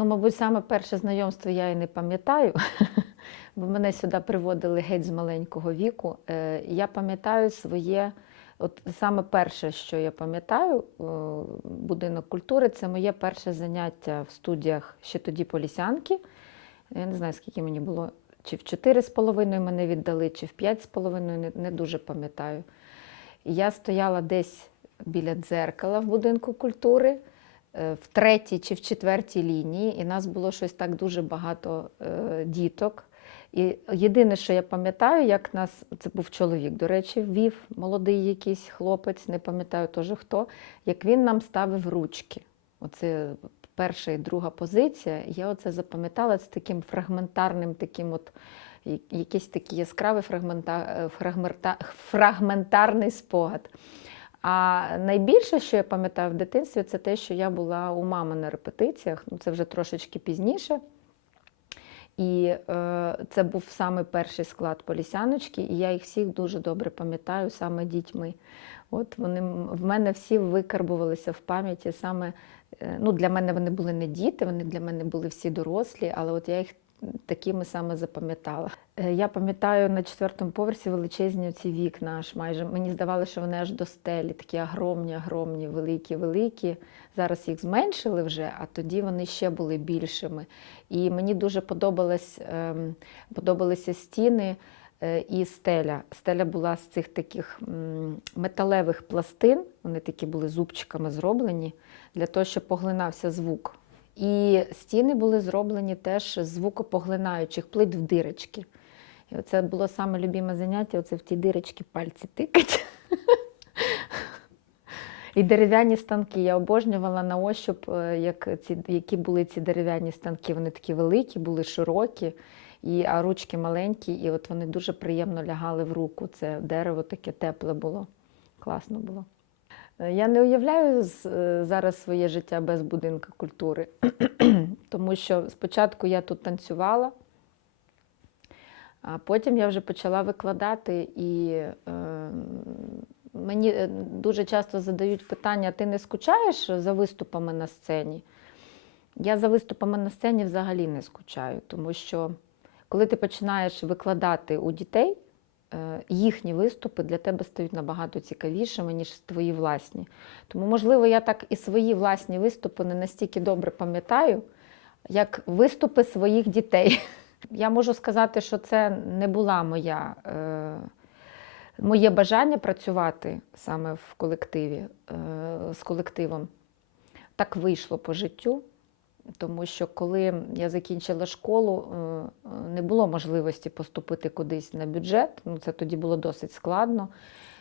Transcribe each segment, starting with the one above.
Ну, мабуть, саме перше знайомство я і не пам'ятаю, бо мене сюди приводили геть з маленького віку. Е, Я пам'ятаю своє, от саме перше, що я пам'ятаю, будинок культури, це моє перше заняття в студіях ще тоді Полісянки. Я не знаю, скільки мені було, чи в 4,5 мене віддали, чи в 5,5, не, дуже пам'ятаю. Я стояла десь біля дзеркала в будинку культури в третій чи в четвертій лінії, і нас було щось так дуже багато е, діток. І єдине, що я пам'ятаю, як нас, це був чоловік, до речі, ввів молодий якийсь хлопець, не пам'ятаю теж хто, як він нам ставив ручки. Оце перша і друга позиція. Я оце запам'ятала з таким фрагментарним, таким от якийсь такий яскравий фрагмента, е, фрагмента, фрагментарний спогад. А найбільше, що я пам'ятаю в дитинстві, це те, що я була у мами на репетиціях, ну це вже трошечки пізніше. І е, це був саме перший склад полісяночки, і я їх всіх дуже добре пам'ятаю, саме дітьми. От вони в мене всі викарбувалися в пам'яті саме. е, Ну, для мене вони були не діти, вони для мене були всі дорослі, але от я їх такими саме запам'ятала. Е, Я пам'ятаю на четвертому поверсі величезні ці вікна, аж майже мені здавалося, що вони аж до стелі, такі огромні, огромні, великі, великі. Зараз їх зменшили вже, а тоді вони ще були більшими. І мені дуже подобалось, ем, подобалися стіни е, і стеля. Стеля була з цих таких металевих пластин, вони такі були зубчиками зроблені, для того, щоб поглинався звук. І стіни були зроблені теж з звукопоглинаючих плит в дирочки. І це було саме любиме заняття, оце в ті дирочки пальці тикать. І дерев'яні станки. Я обожнювала на ощуп, е, як ці, які були ці дерев'яні станки. Вони такі великі, були широкі, і, а ручки маленькі, і от вони дуже приємно лягали в руку. Це дерево таке тепле було. Класно було. Е, Я не уявляю е, зараз своє життя без будинку культури, тому що спочатку я тут танцювала, а потім я вже почала викладати, і е, мені е, дуже часто задають питання: ти не скучаєш за виступами на сцені? Я за виступами на сцені взагалі не скучаю, тому що коли ти починаєш викладати у дітей, їхні виступи для тебе стають набагато цікавішими, ніж твої власні. Тому, можливо, я так і свої власні виступи не настільки добре пам'ятаю, як виступи своїх дітей. Я можу сказати, що це не була моя, е, моє бажання працювати саме в колективі, е, з колективом. Так вийшло по життю, тому що коли я закінчила школу, е, не було можливості поступити кудись на бюджет. Ну, це тоді було досить складно.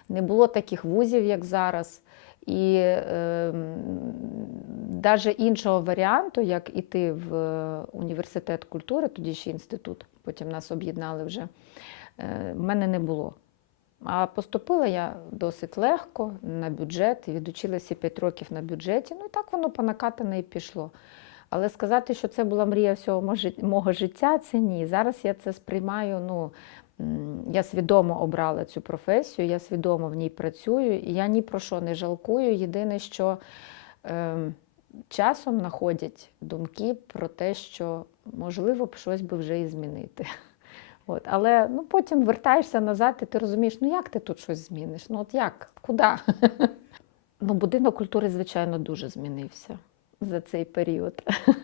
Не було таких вузів, як зараз. І е, навіть іншого варіанту, як іти в е, університет культури, тоді ще інститут, потім нас об'єднали вже, е, в мене не було. А поступила я досить легко на бюджет, відучилася 5 років на бюджеті. Ну і так воно по накатане і пішло. Але сказати, що це була мрія всього мого життя, це ні. Зараз я це сприймаю. Ну, я свідомо обрала цю професію, я свідомо в ній працюю, і я ні про що не жалкую. Єдине, що е, часом знаходять думки про те, що можливо б щось би вже і змінити. От, але ну, потім вертаєшся назад, і ти розумієш, ну як ти тут щось зміниш? Ну от як? Куди? ну, будинок культури, звичайно, дуже змінився за цей період.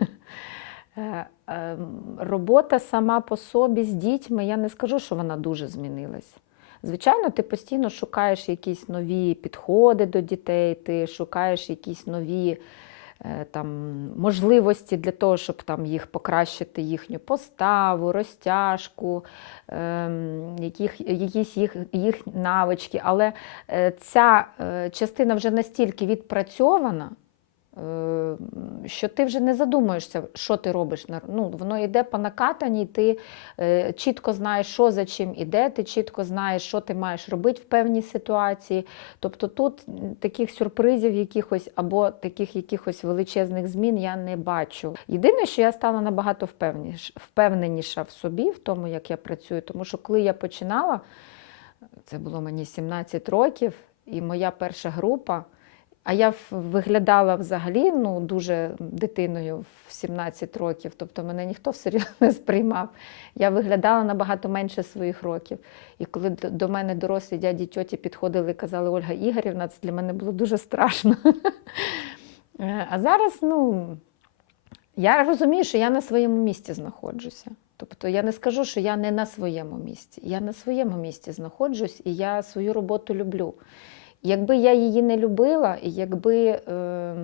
Е, ем, Робота сама по собі з дітьми, я не скажу, що вона дуже змінилась. Звичайно, ти постійно шукаєш якісь нові підходи до дітей, ти шукаєш якісь нові е, там, можливості для того, щоб там, їх покращити їхню поставу, розтяжку, ем, яких, якісь їх, їх навички. Але е, ця частина вже настільки відпрацьована, що ти вже не задумуєшся, що ти робиш. Ну, воно йде по накатаній, ти е, чітко знаєш, що за чим іде, ти чітко знаєш, що ти маєш робити в певній ситуації. Тобто тут таких сюрпризів якихось або таких якихось величезних змін я не бачу. Єдине, що я стала набагато впевненіша в собі, в тому, як я працюю, тому що коли я починала, це було мені 17 років, і моя перша група. А я виглядала взагалі ну, дуже дитиною в 17 років, тобто мене ніхто всерйоз не сприймав. Я виглядала набагато менше своїх років. І коли до мене дорослі дяді тьоті підходили і казали Ольга Ігорівна, це для мене було дуже страшно. Е, А зараз, ну, я розумію, що я на своєму місці знаходжуся. Тобто я не скажу, що я не на своєму місці. Я на своєму місці знаходжусь і я свою роботу люблю. Якби я її не любила, якби, е,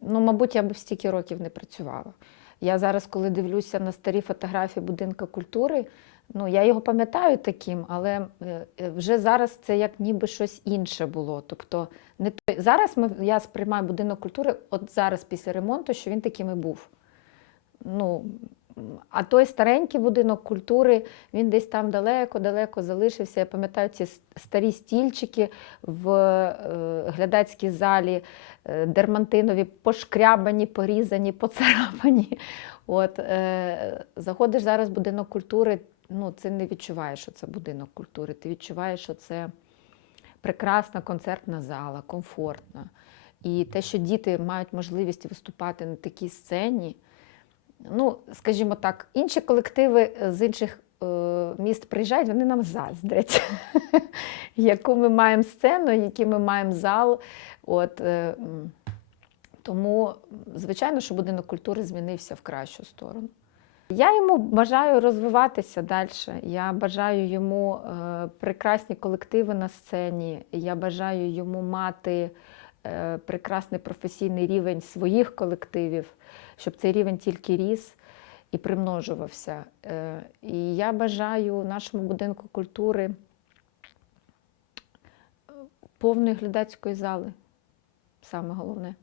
ну, мабуть, я б стільки років не працювала. Я зараз, коли дивлюся на старі фотографії будинку культури, ну, я його пам'ятаю таким, але е, е, вже зараз це як ніби щось інше було. Тобто, не той... зараз ми, я сприймаю будинок культури, от зараз після ремонту, що він таким і був. Ну, а той старенький будинок культури, він десь там далеко-далеко залишився. Я пам'ятаю ці старі стільчики в е, глядацькій залі, е, дермантинові, пошкрябані, порізані, поцарапані. От, е, заходиш зараз в будинок культури, ну, ти не відчуваєш, що це будинок культури. Ти відчуваєш, що це прекрасна концертна зала, комфортна. І те, що діти мають можливість виступати на такій сцені, ну, скажімо так, інші колективи з інших е, міст приїжджають, вони нам заздрять, яку ми маємо сцену, який ми маємо зал. От, е, тому, звичайно, що будинок культури змінився в кращу сторону. Я йому бажаю розвиватися далі. Я бажаю йому е, прекрасні колективи на сцені. Я бажаю йому мати е, прекрасний професійний рівень своїх колективів, щоб цей рівень тільки ріс і примножувався. Е, і я бажаю нашому будинку культури е, повної глядацької зали. Саме головне.